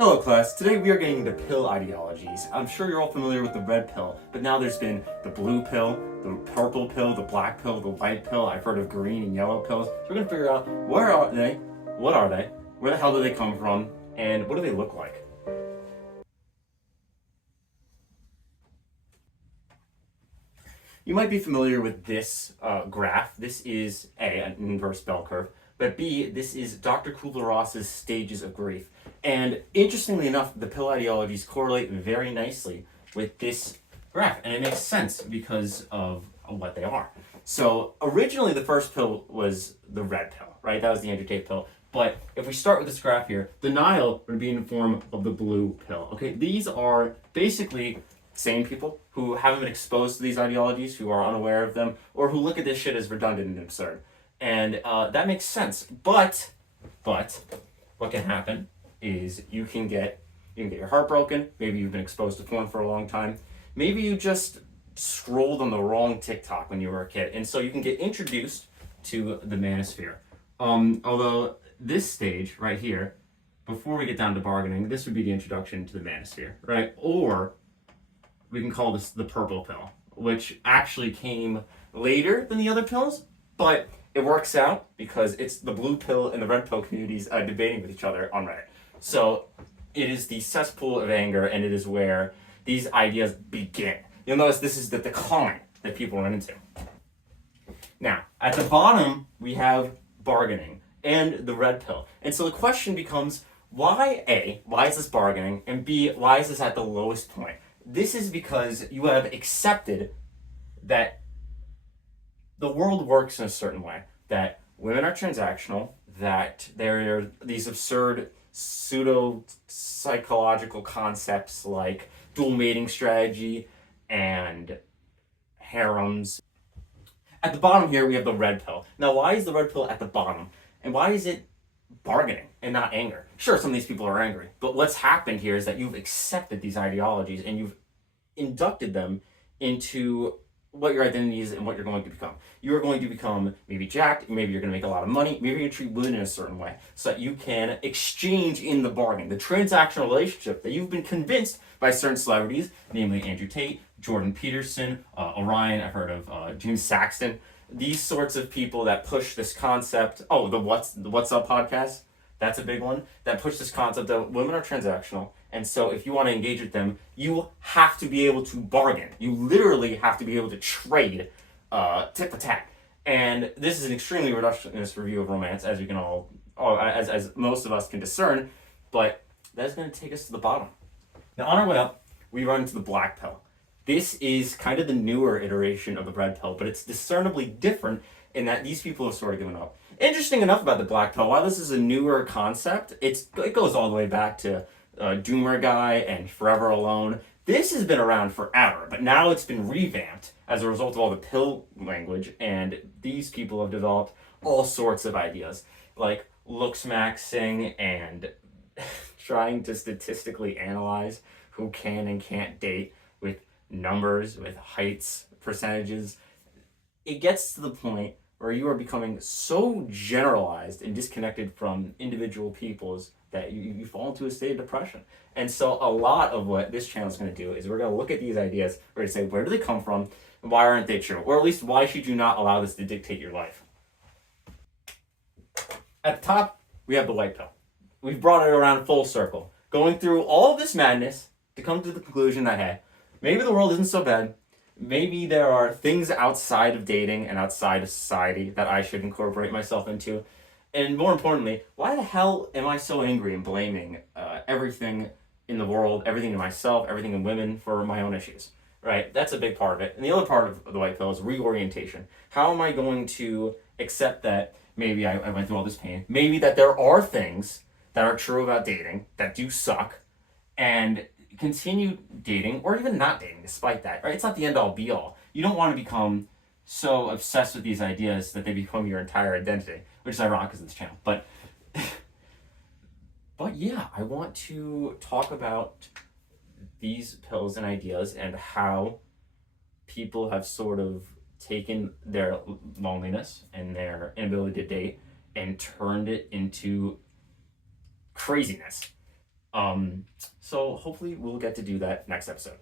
Hello class, today we are getting into pill ideologies. I'm sure you're all familiar with the red pill, but now there's been the blue pill, the purple pill, the black pill, the white pill. I've heard of green and yellow pills. So we're going to figure out where are they, what are they, where the hell do they come from, and what do they look like? You might be familiar with this graph. This is A, an inverse bell curve, but B, this is Dr. Kubler-Ross's stages of grief. And interestingly enough, the pill ideologies correlate very nicely with this graph, and it makes sense because of what they are. So originally the first pill was the red pill, right? That was the Andrew Tate pill. But if we start with this graph here, denial would be in the form of the blue pill. Okay, these are basically sane people who haven't been exposed to these ideologies, who are unaware of them, or who look at this shit as redundant and absurd. And that makes sense. But what can happen is you can get your heart broken. Maybe you've been exposed to porn for a long time. Maybe you just scrolled on the wrong TikTok when you were a kid, and so you can get introduced to the manosphere. Although this stage right here, before we get down to bargaining, this would be the introduction to the manosphere, right? Or we can call this the purple pill, which actually came later than the other pills, but it works out because it's the blue pill and the red pill communities debating with each other on Reddit. So it is the cesspool of anger, and it is where these ideas begin. You'll notice this is the decline that people run into. Now, at the bottom, we have bargaining and the red pill. And so the question becomes, why A, why is this bargaining? And B, why is this at the lowest point? This is because you have accepted that the world works in a certain way, that women are transactional, that there are these absurd pseudo-psychological concepts like dual mating strategy and harems. At the bottom here, we have the red pill. Now, why is the red pill at the bottom? And why is it bargaining and not anger? Sure, some of these people are angry, but what's happened here is that you've accepted these ideologies and you've inducted them into what your identity is and what you're going to become. You are going to become maybe jacked, maybe you're going to make a lot of money, maybe you're going to treat women in a certain way so that you can exchange in the bargain. The transactional relationship that you've been convinced by certain celebrities, namely Andrew Tate, Jordan Peterson, Orion, I've heard of James Saxton, these sorts of people that push this concept. Oh, the What's Up podcast, that's a big one, that push this concept that women are transactional. And so if you want to engage with them, you have to be able to bargain. You literally have to be able to trade tit for tat. And this is an extremely reductionist review of romance, as we can as most of us can discern, but that's going to take us to the bottom. Now on our way up, we run into the black pill. This is kind of the newer iteration of the red pill, but it's discernibly different in that these people have sort of given up. Interesting enough about the black pill, while this is a newer concept, it goes all the way back to Doomer Guy and Forever Alone. This has been around forever, but now it's been revamped as a result of all the pill language, and these people have developed all sorts of ideas, like looks maxing and trying to statistically analyze who can and can't date with numbers, with heights, percentages. It gets to the point where you are becoming so generalized and disconnected from individual peoples that you fall into a state of depression. And so a lot of what this channel is going to do is we're going to look at these ideas, we're going to say, where do they come from, and why aren't they true? Or at least, why should you not allow this to dictate your life? At the top, we have the white pill. We've brought it around full circle, going through all of this madness to come to the conclusion that, hey, maybe the world isn't so bad. Maybe there are things outside of dating and outside of society that I should incorporate myself into. And more importantly, why the hell am I so angry and blaming everything in the world, everything in myself, everything in women for my own issues, right? That's a big part of it. And the other part of the white pill is reorientation. How am I going to accept that maybe I went through all this pain, maybe that there are things that are true about dating that do suck, and continue dating or even not dating despite that, right? It's not the end all be all. You don't want to become so obsessed with these ideas that they become your entire identity, which is ironic because of this channel. But yeah, I want to talk about these pills and ideas and how people have sort of taken their loneliness and their inability to date and turned it into craziness. So hopefully we'll get to do that next episode.